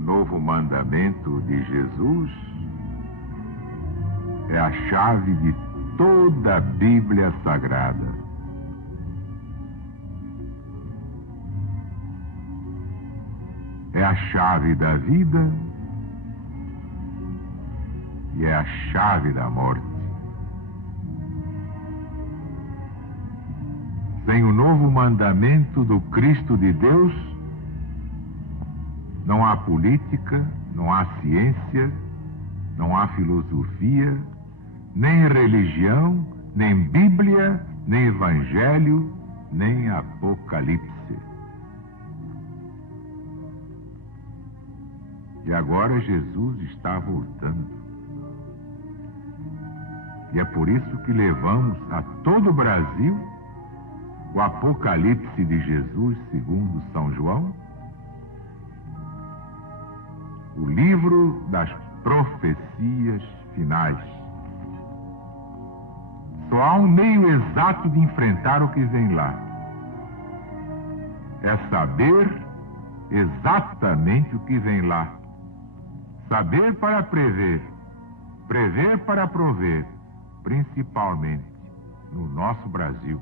novo mandamento de Jesus é a chave de toda a Bíblia Sagrada. É a chave da vida e é a chave da morte. Sem o novo mandamento do Cristo de Deus, não há política, não há ciência, não há filosofia, nem religião, nem Bíblia, nem Evangelho, nem Apocalipse. E agora Jesus está voltando. E é por isso que levamos a todo o Brasil o Apocalipse de Jesus, segundo São João, o livro das profecias finais. Só há um meio exato de enfrentar o que vem lá. É saber exatamente o que vem lá. Saber para prever, prever para prover, principalmente no nosso Brasil.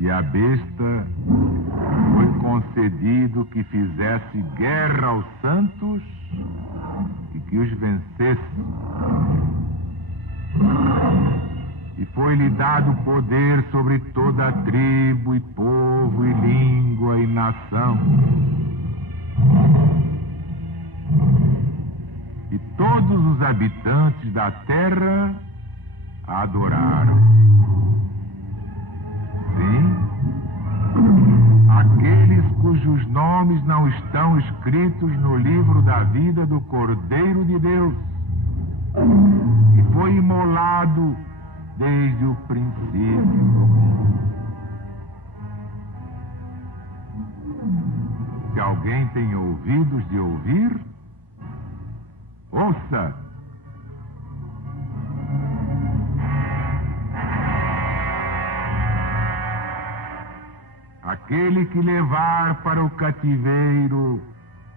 E a besta foi concedido que fizesse guerra aos santos e que os vencesse. E foi-lhe dado poder sobre toda a tribo e povo e língua e nação. E todos os habitantes da terra a adoraram. Sim, aqueles cujos nomes não estão escritos no livro da vida do Cordeiro de Deus, que foi imolado desde o princípio do mundo. Se alguém tem ouvidos de ouvir, ouça. Aquele que levar para o cativeiro,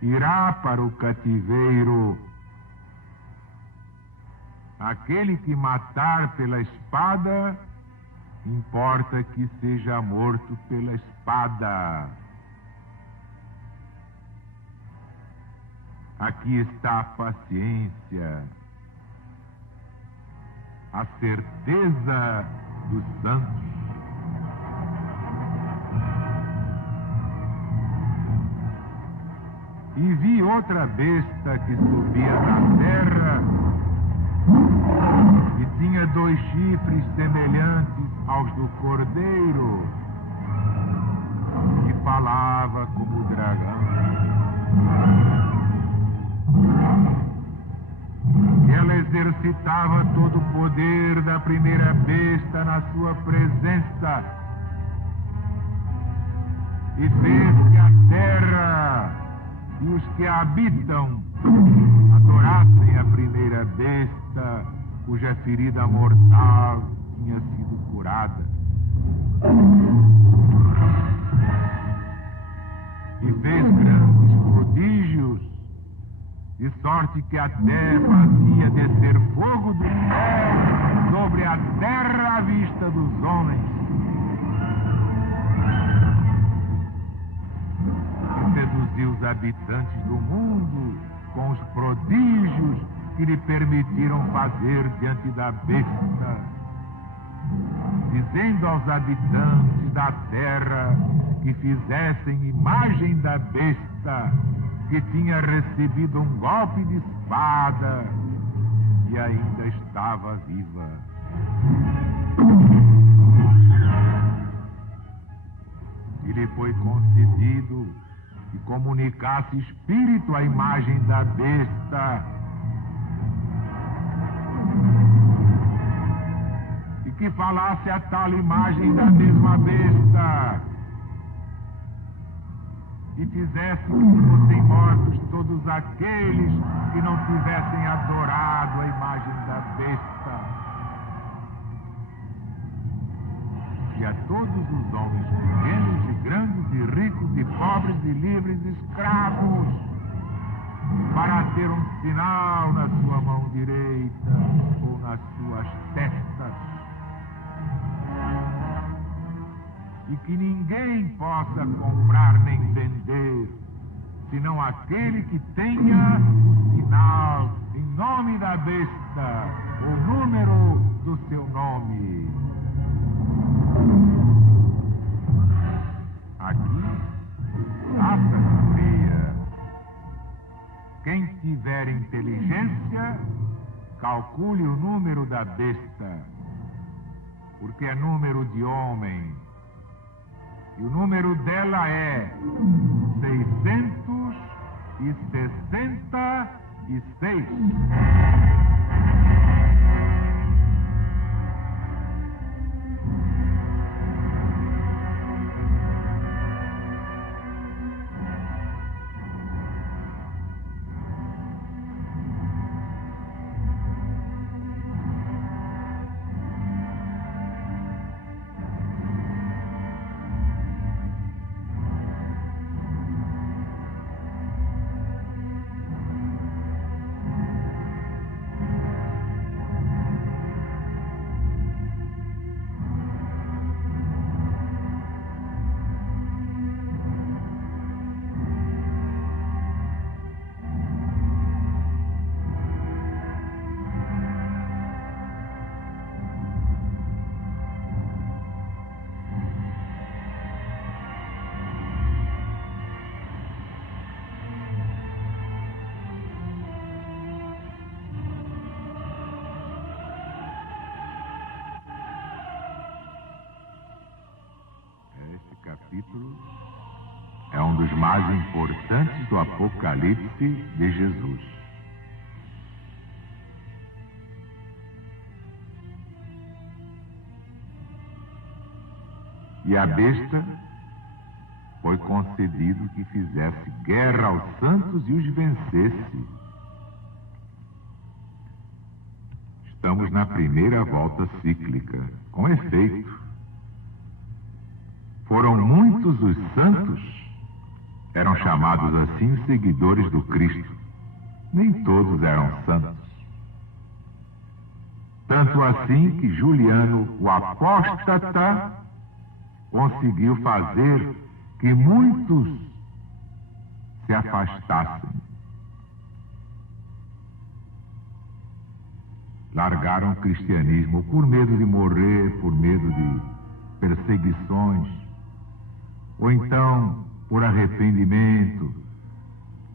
irá para o cativeiro. Aquele que matar pela espada, importa que seja morto pela espada. Aqui está a paciência, a certeza dos santos. E vi outra besta que subia da terra e tinha 2 chifres semelhantes aos do cordeiro e falava como o dragão. E ela exercitava todo o poder da primeira besta na sua presença e fez que a terra e os que a habitam adorassem a primeira besta, cuja ferida mortal tinha sido curada. E fez grandes prodígios, de sorte que até fazia descer fogo do céu sobre a terra à vista dos homens. Seduziu os habitantes do mundo com os prodígios que lhe permitiram fazer diante da besta, dizendo aos habitantes da terra que fizessem imagem da besta, que tinha recebido um golpe de espada e ainda estava viva. E lhe foi concedido que comunicasse espírito à imagem da besta que falasse a tal imagem da mesma besta, e fizesse que fossem mortos todos aqueles que não tivessem adorado a imagem da besta. E a todos os homens pequenos e grandes e ricos e pobres e livres e escravos, para ter um sinal na sua mão direita ou nas suas testas, e que ninguém possa comprar nem vender, senão aquele que tenha o sinal em nome da besta, o número do seu nome. Aqui, faça-se cria. Quem tiver inteligência, calcule o número da besta, porque é número de homem, e o número dela é 666. Capítulo é um dos mais importantes do Apocalipse de Jesus. E a besta foi concedido que fizesse guerra aos santos e os vencesse. Estamos na primeira volta cíclica, com efeito. Foram muitos os santos, eram chamados assim os seguidores do Cristo. Nem todos eram santos. Tanto assim que Juliano, o apóstata, conseguiu fazer que muitos se afastassem. Largaram o cristianismo por medo de morrer, por medo de perseguições, ou então por arrependimento,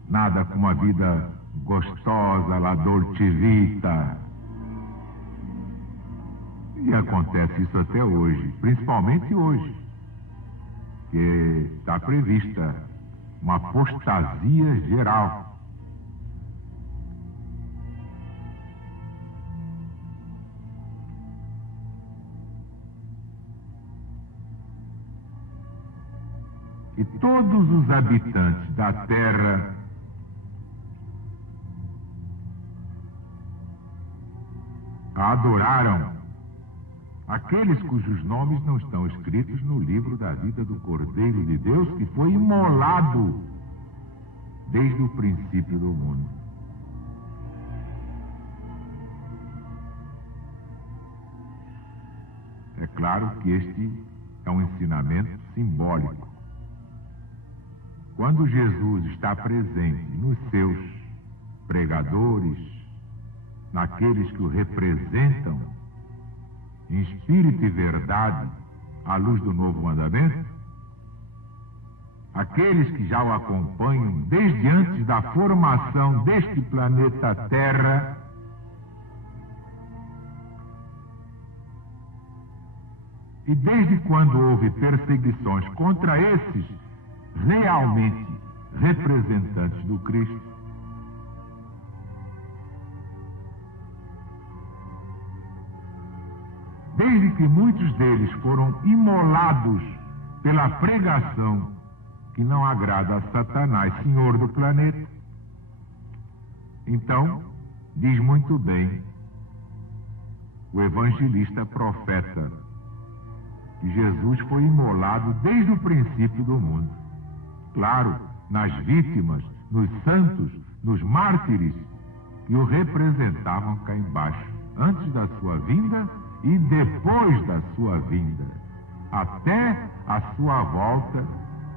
nada como a vida gostosa, la dolce vita. E acontece isso até hoje, principalmente hoje, que está prevista uma apostasia geral. E todos os habitantes da terra adoraram aqueles cujos nomes não estão escritos no livro da vida do Cordeiro de Deus, que foi imolado desde o princípio do mundo. É claro que este é um ensinamento simbólico. Quando Jesus está presente nos seus pregadores, naqueles que o representam, em espírito e verdade, à luz do novo mandamento, aqueles que já o acompanham desde antes da formação deste planeta Terra, e desde quando houve perseguições contra esses realmente representantes do Cristo, desde que muitos deles foram imolados pela pregação que não agrada a Satanás, senhor do planeta. Então, diz muito bem o evangelista profeta que Jesus foi imolado desde o princípio do mundo. Claro, nas vítimas, nos santos, nos mártires que o representavam cá embaixo, antes da sua vinda e depois da sua vinda. Até a sua volta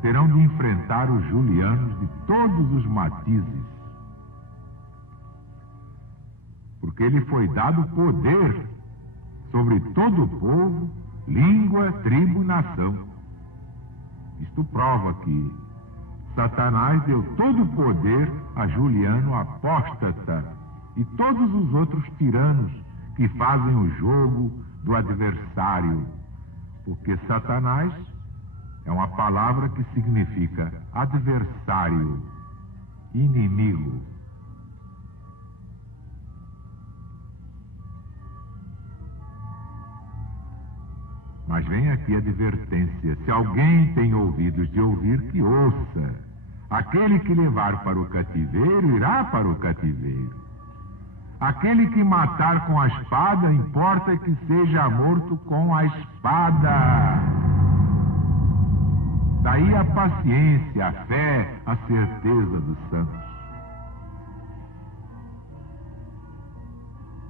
terão de enfrentar os julianos de todos os matizes, porque lhe foi dado poder sobre todo o povo, língua, tribo e nação. Isto prova que Satanás deu todo o poder a Juliano apóstata e todos os outros tiranos que fazem o jogo do adversário, porque Satanás é uma palavra que significa adversário, inimigo. Mas vem aqui a advertência: se alguém tem ouvidos de ouvir, que ouça. Aquele que levar para o cativeiro, irá para o cativeiro. Aquele que matar com a espada, importa que seja morto com a espada. Daí a paciência, a fé, a certeza dos santos.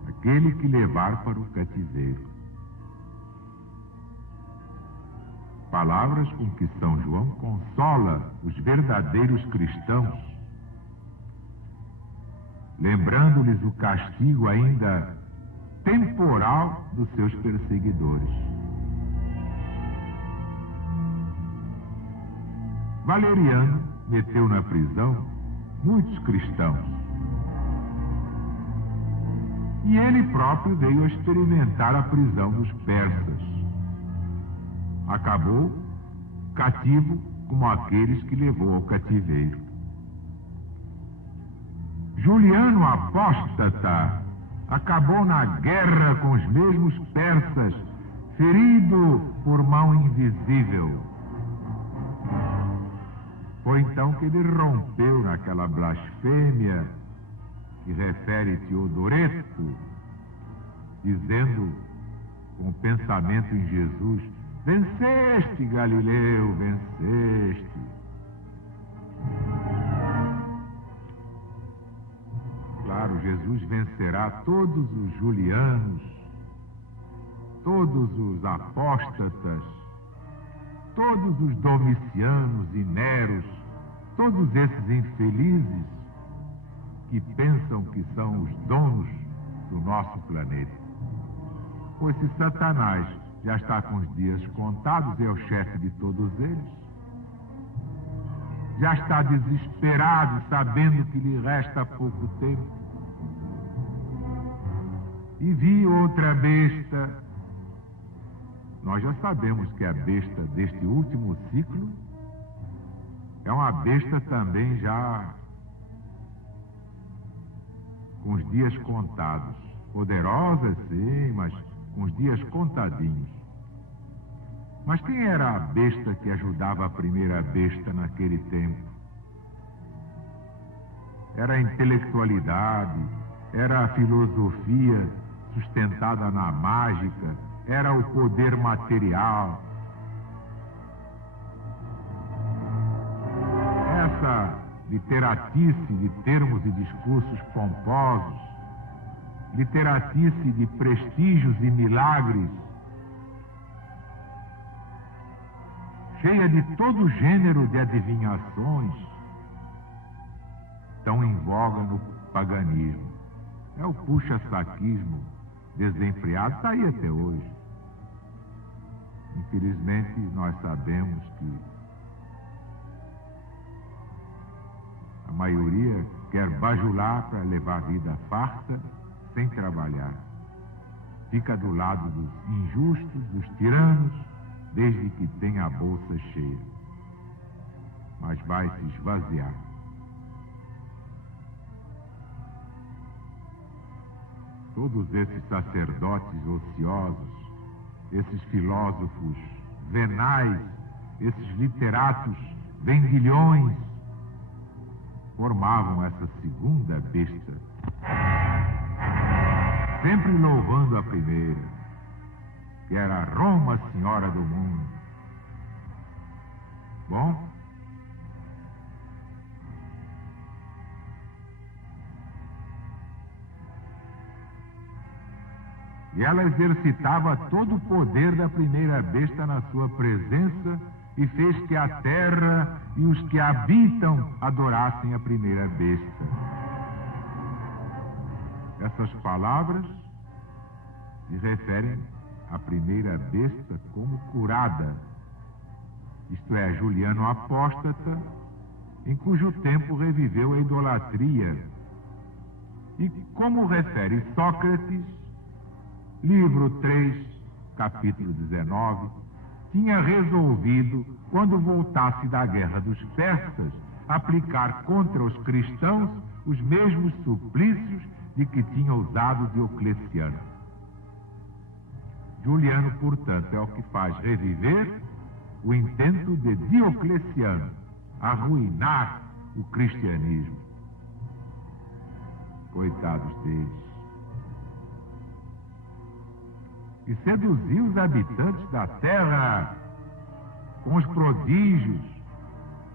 Aquele que levar para o cativeiro. Palavras com que São João consola os verdadeiros cristãos, lembrando-lhes o castigo ainda temporal dos seus perseguidores. Valeriano meteu na prisão muitos cristãos. E ele próprio veio a experimentar a prisão dos persas. Acabou cativo como aqueles que levou ao cativeiro. Juliano apóstata acabou na guerra com os mesmos persas, ferido por mão invisível. Foi então que ele rompeu naquela blasfêmia que refere Teodoreto, dizendo com o pensamento em Jesus: venceste, Galileu, venceste. Claro, Jesus vencerá todos os julianos, todos os apóstatas, todos os domicianos e neros, todos esses infelizes que pensam que são os donos do nosso planeta. Pois se Satanás já está com os dias contados, é o chefe de todos eles, já está desesperado, sabendo que lhe resta pouco tempo. E vi outra besta. Nós já sabemos que a besta deste último ciclo é uma besta também já com os dias contados. Poderosa, sim, mas com os dias contadinhos. Mas quem era a besta que ajudava a primeira besta naquele tempo? Era a intelectualidade, era a filosofia sustentada na mágica, era o poder material. Essa literatice de termos e discursos pomposos, literatice de prestígios e milagres, cheia de todo gênero de adivinhações, tão em voga no paganismo. É o puxa-saquismo desenfreado, está aí até hoje. Infelizmente, nós sabemos que a maioria quer bajular para levar vida farta, sem trabalhar. Fica do lado dos injustos, dos tiranos, desde que tem a bolsa cheia. Mas vai se esvaziar. Todos esses sacerdotes ociosos esses filósofos venais, esses literatos vendilhões, formavam essa segunda besta, sempre louvando a primeira, que era Roma, senhora do mundo. Bom, e ela exercitava todo o poder da primeira besta na sua presença e fez que a terra e os que a habitam adorassem a primeira besta. Essas palavras se referem à primeira besta como curada, isto é, Juliano Apóstata, em cujo tempo reviveu a idolatria. E como refere Sócrates, livro 3, capítulo 19, tinha resolvido, quando voltasse da guerra dos persas, aplicar contra os cristãos os mesmos suplícios de que tinha usado Diocleciano. Juliano, portanto, é o que faz reviver o intento de Diocleciano, arruinar o cristianismo. Coitados deles. E seduziu os habitantes da terra com os prodígios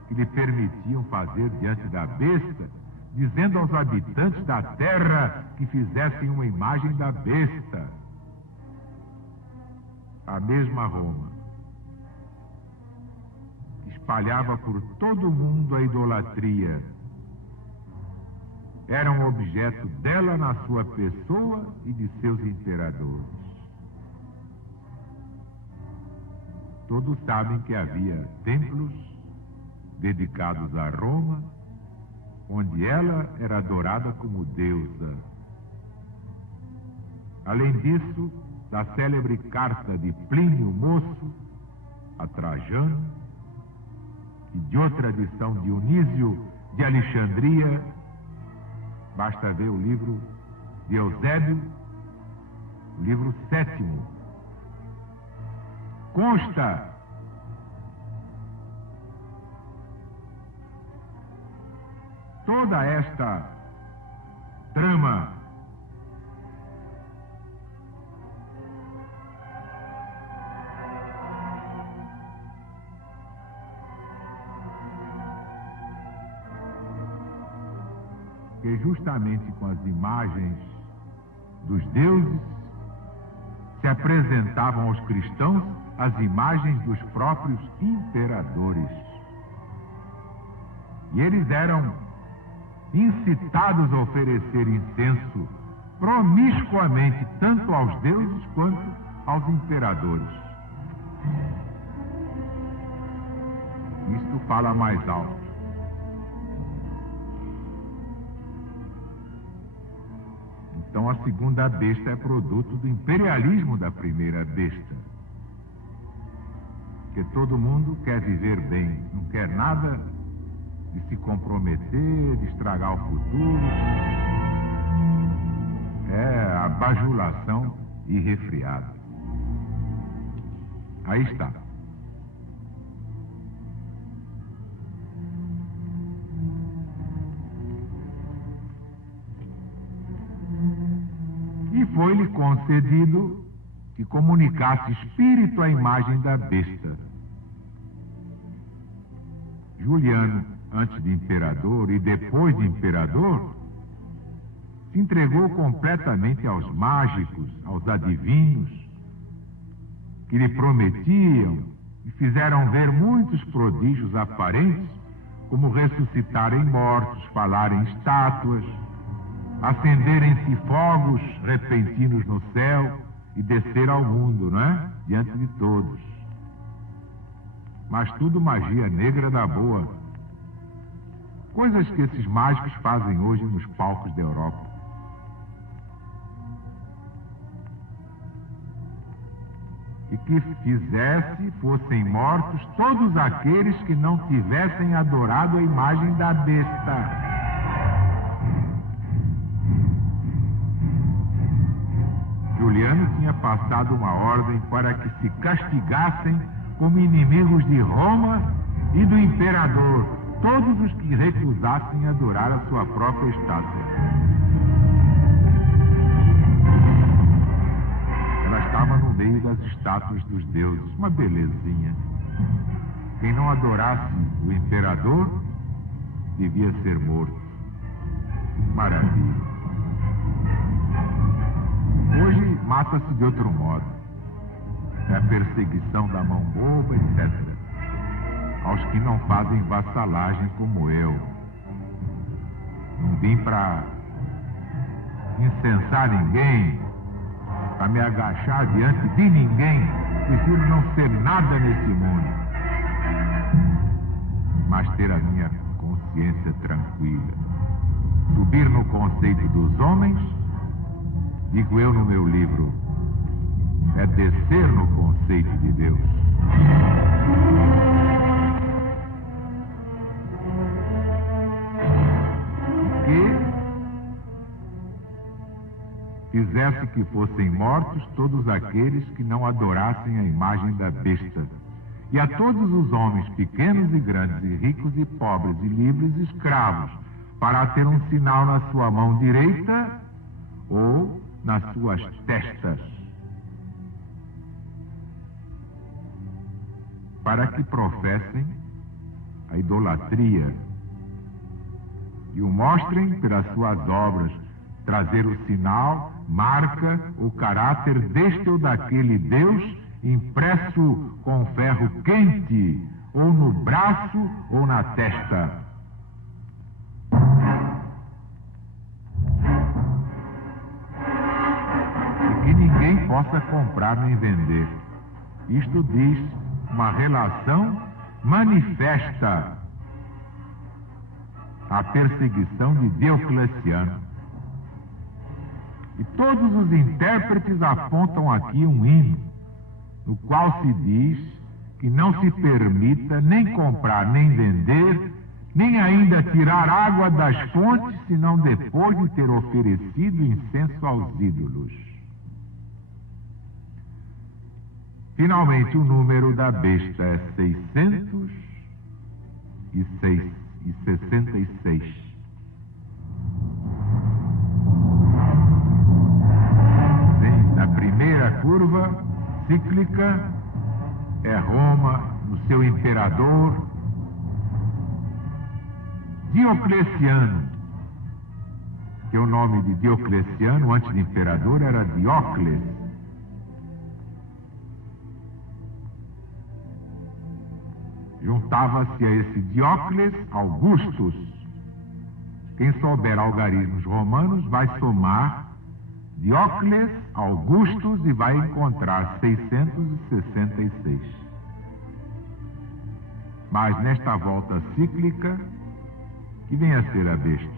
que lhe permitiam fazer diante da besta, dizendo aos habitantes da terra que fizessem uma imagem da besta. A mesma Roma espalhava por todo o mundo a idolatria. Era um objeto dela na sua pessoa e de seus imperadores. Todos sabem que havia templos dedicados a Roma, onde ela era adorada como deusa. Além disso, da célebre carta de Plínio Moço a Trajano e de outra edição de Dionísio de Alexandria, basta ver o livro de Eusébio, o livro 7º. Consta toda esta trama que justamente com as imagens dos deuses se apresentavam aos cristãos as imagens dos próprios imperadores. E eles eram incitados a oferecer incenso promiscuamente, tanto aos deuses quanto aos imperadores. Isto fala mais alto. Então a segunda besta é produto do imperialismo da primeira besta. Que todo mundo quer viver bem, não quer nada de se comprometer, de estragar o futuro. É a bajulação irrefriada. Aí está. E foi-lhe concedido que comunicasse espírito à imagem da besta. Juliano, antes de imperador e depois de imperador, se entregou completamente aos mágicos, aos adivinhos, que lhe prometiam e fizeram ver muitos prodígios aparentes, como ressuscitarem mortos, falarem estátuas, acenderem-se fogos repentinos no céu e descer ao mundo, não é? Diante de todos. Mas tudo magia negra da boa. Coisas que esses mágicos fazem hoje nos palcos da Europa. E que fossem mortos todos aqueles que não tivessem adorado a imagem da besta. Napoleão tinha passado uma ordem para que se castigassem como inimigos de Roma e do imperador todos os que recusassem adorar a sua própria estátua. Ela estava no meio das estátuas dos deuses, uma belezinha. Quem não adorasse o imperador devia ser morto. Maravilha. Hoje mata-se de outro modo. É a perseguição da mão boba, etc. Aos que não fazem vassalagem como eu. Não vim para incensar ninguém, para me agachar diante de ninguém. Prefiro não ser nada nesse mundo, mas ter a minha consciência tranquila. Subir no conceito dos homens, digo eu no meu livro, é descer no conceito de Deus. Que fizesse que fossem mortos todos aqueles que não adorassem a imagem da besta, e a todos os homens, pequenos e grandes, e ricos e pobres, e livres e escravos, para ter um sinal na sua mão direita ou nas suas testas, para que professem a idolatria e o mostrem pelas suas obras, trazer o sinal, marca, o caráter deste ou daquele Deus, impresso com ferro quente, ou no braço ou na testa. E que ninguém possa comprar nem vender. Isto diz uma relação manifesta a perseguição de Diocleciano. E todos os intérpretes apontam aqui um hino, no qual se diz que não se permita nem comprar, nem vender, nem ainda tirar água das fontes, senão depois de ter oferecido incenso aos ídolos. Finalmente, o número da besta é 666. Na primeira curva cíclica é Roma, o seu imperador Diocleciano, que o nome de Diocleciano, antes de imperador, era Diocles. Juntava-se a esse Diocles Augustus. Quem souber algarismos romanos vai somar Diocles Augustus e vai encontrar 666. Mas nesta volta cíclica, que vem a ser a besta.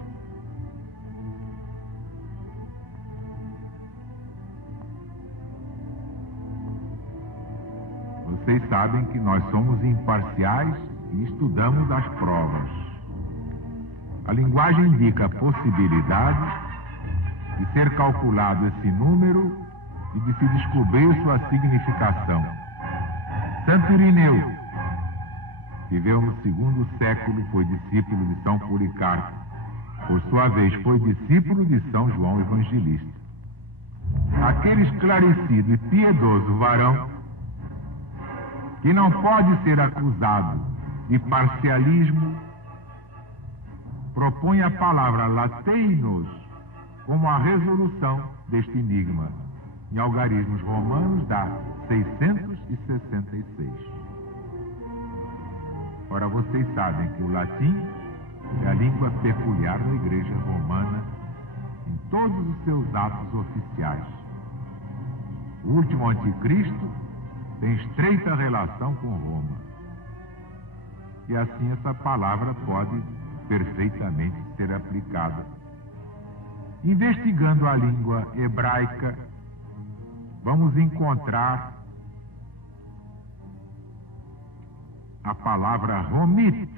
Vocês sabem que nós somos imparciais e estudamos as provas. A linguagem indica a possibilidade de ser calculado esse número e de se descobrir sua significação. Santo Irineu viveu no segundo século, foi discípulo de São Policarpo. Por sua vez, foi discípulo de São João Evangelista. Aquele esclarecido e piedoso varão, que não pode ser acusado de parcialismo, propõe a palavra lateinos como a resolução deste enigma. Em algarismos romanos dá 666. Ora, vocês sabem que o latim é a língua peculiar da Igreja Romana em todos os seus atos oficiais. O último anticristo tem estreita relação com Roma. E assim essa palavra pode perfeitamente ser aplicada. Investigando a língua hebraica, vamos encontrar a palavra romit.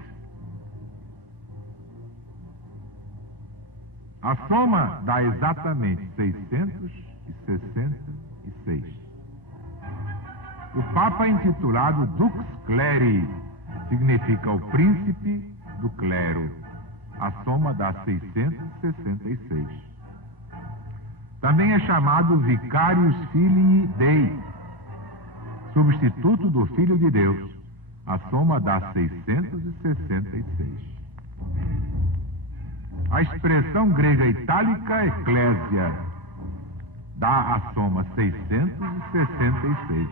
A soma dá exatamente 666. 6. O Papa é intitulado Dux Cleri, significa o príncipe do clero. A soma dá 666. Também é chamado Vicarius Filii Dei, substituto do Filho de Deus. A soma dá 666. A expressão grega itálica eclésia dá a soma 666.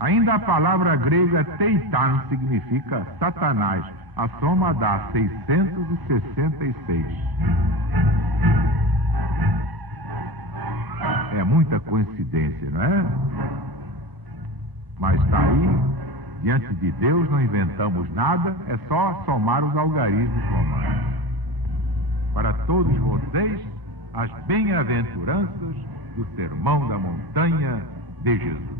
Ainda a palavra grega teitan significa Satanás. A soma dá 666. É muita coincidência, não é? Mas está aí, diante de Deus não inventamos nada, é só somar os algarismos romanos. Para todos vocês, as bem-aventuranças do Sermão da Montanha de Jesus.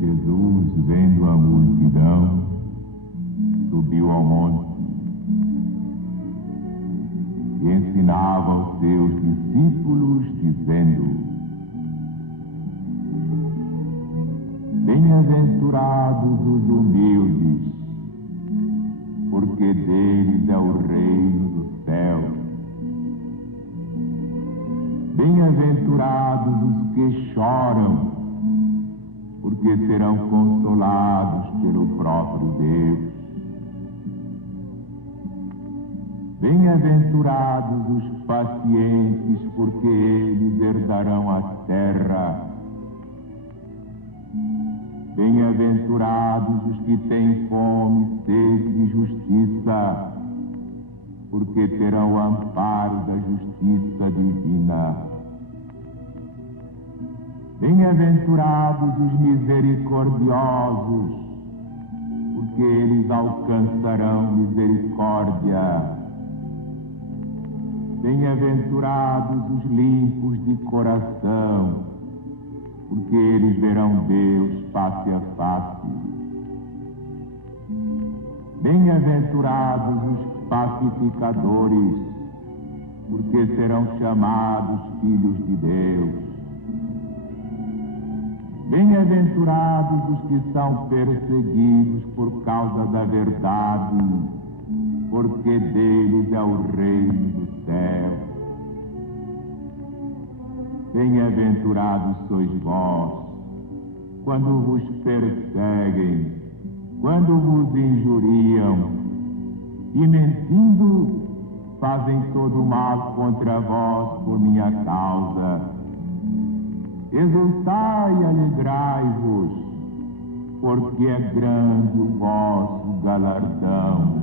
Jesus, vendo a multidão, subiu ao monte e ensinava aos seus discípulos, dizendo: Bem-aventurados os humildes, porque deles é o reino dos céus. Bem-aventurados os que choram, porque serão consolados pelo próprio Deus. Bem-aventurados os pacientes, porque eles herdarão a terra. Bem-aventurados os que têm fome, sede de justiça, porque terão o amparo da justiça divina. Bem-aventurados os misericordiosos, porque eles alcançarão misericórdia. Bem-aventurados os limpos de coração, porque eles verão Deus face a face. Bem-aventurados os pacificadores, porque serão chamados filhos de Deus. Bem-aventurados os que são perseguidos por causa da verdade, porque deles é o reino do céu. Bem-aventurados sois vós, quando vos perseguem, quando vos injuriam, e mentindo fazem todo o mal contra vós por minha causa. Exultai e alegrai-vos, porque é grande o vosso galardão